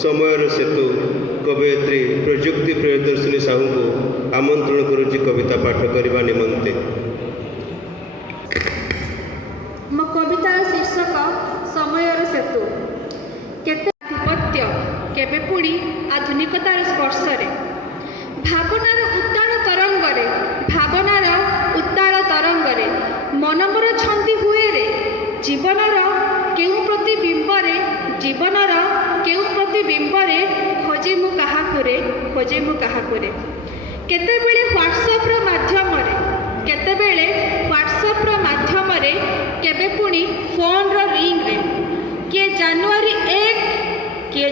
ସମୟର ସେତୁ କବୟିତ୍ରୀ ପ୍ରଯୁକ୍ତି ପ୍ରିୟଦର୍ଶିନୀ ସାହୁଙ୍କୁ ଆମନ୍ତ୍ରଣ କରୁଛି କବିତା ପାଠ କରିବା ନିମନ୍ତେ। ମୋ କବିତାର ଶୀର୍ଷକ ସମୟର ସେତୁ। କେତେ ଆଧିପତ୍ୟ, କେବେ ପୁଣି ଆଧୁନିକତାର ସ୍ପର୍ଶରେ, ଭାବନାର ଉତ୍ତାଳ ତରଙ୍ଗରେ ମନ ମୋର ଛନ୍ଦି ହୁଏରେ, ଜୀବନର କେଉଁ ପ୍ରତିବିମ୍ବରେ ଖୋଜେ ମୁଁ କାହାକୁରେ। କେତେବେଳେ ହ୍ୱାଟ୍ସଆପ୍ର ମାଧ୍ୟମରେ, କେବେ ପୁଣି ଫୋନ୍ର ରିଙ୍ଗରେ, କିଏ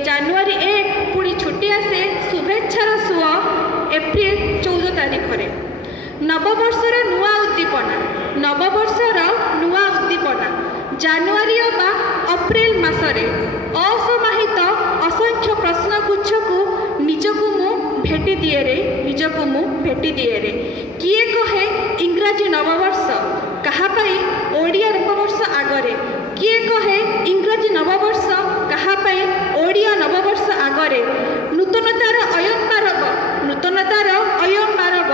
ଜାନୁଆରୀ 1 ପୁଣି ଛୁଟି ଆସେ ଶୁଭେଚ୍ଛାର ସୁଅ ଏପ୍ରିଲ 14 ତାରିଖରେ। ନବବର୍ଷର ନୂଆ ଉଦ୍ଦୀପନା ଜାନୁଆରୀ ଅବା ଅପ୍ରିଲ ମାସରେ ଅସମାହିତ ଅସଂଖ୍ୟ ପ୍ରଶ୍ନଗୁଚ୍ଛକୁ ନିଜକୁ ମୁଁ ଭେଟି ଦିଏରେ। କିଏ କହେ ଇଂରାଜୀ ନବବର୍ଷ, କାହା ପାଇଁ ଓଡ଼ିଆ ନବବର୍ଷ ଆଗରେ। କିଏ କହେ ଇଂରାଜୀ ନବବର୍ଷ, କାହା ପାଇଁ ଓଡ଼ିଆ ନବବର୍ଷ ଆଗରେ। ନୂତନତାର ଅୟମାରବ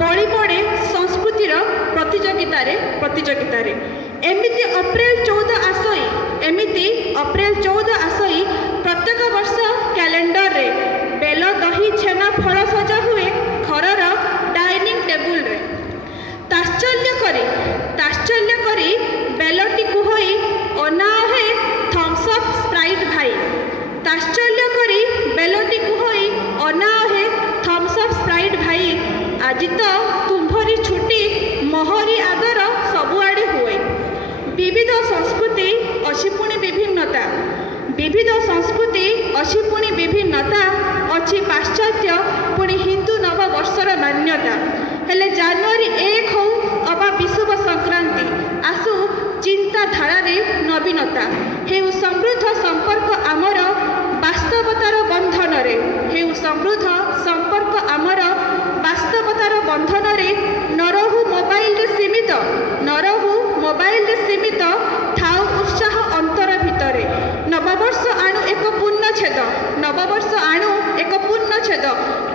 ବଳି ପଡ଼େ ସଂସ୍କୃତିର ପ୍ରତିଯୋଗିତାରେ। ଏମିତି ଅପ୍ରିଲ 14 ଆସଇ ପ୍ରତ୍ୟେକ ବର୍ଷ କ୍ୟାଲେଣ୍ଡରରେ ବେଲ ଦହି ଛେନା ଫଳ ସଜା ହୁଏ ଘରର ଡାଇନିଂ ଟେବୁଲରେ। ତାତ୍ସଲ୍ୟ କରି ବେଲଟିକୁ ହୋଇ ଅନାହେ ଥମ୍ସଅପ୍ ସ୍ପ୍ରାଇଟ୍ ଭାଇ। ଆଜି ତ ତୁମ୍ଭରି ଛୁଟି, ମୋହରି ଆଦର ସବୁଆଡ଼େ ହୁଏ। ବିବିଧ ସଂସ୍କୃତି ଅଛି ପୁଣି ବିଭିନ୍ନତା, ଅଛି ପାଶ୍ଚାତ୍ୟ ପୁଣି ହିନ୍ଦୁ ନବବର୍ଷର ମାନ୍ୟତା। ହେଲେ ଜାନୁଆରୀ 1 ହଉ ଅବା ବିଷୁବ ସଂକ୍ରାନ୍ତି, ଆସୁ ଚିନ୍ତାଧାରାରେ ନବୀନତା। ହେଉ ସମୃଦ୍ଧ ସମ୍ପର୍କ ଆମର ବାସ୍ତବତାର ବନ୍ଧନରେ। ନରହୁ ମୋବାଇଲରେ ସୀମିତ, ଥାଉ ଉତ୍ସାହ ଅନ୍ତର ଭିତରେ। ନବବର୍ଷ ଆଣୁ ଏକ ପୂର୍ଣ୍ଣଛେଦ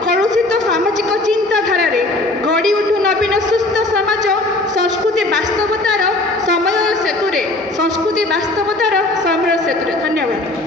କଳୁଷିତ ସାମାଜିକ ଚିନ୍ତାଧାରାରେ। ଗଢ଼ି ଉଠୁ ନବୀନ ସୁସ୍ଥ ସମାଜ ସଂସ୍କୃତି ବାସ୍ତବତାର ସମୟ ସେତୁରେ। ଧନ୍ୟବାଦ।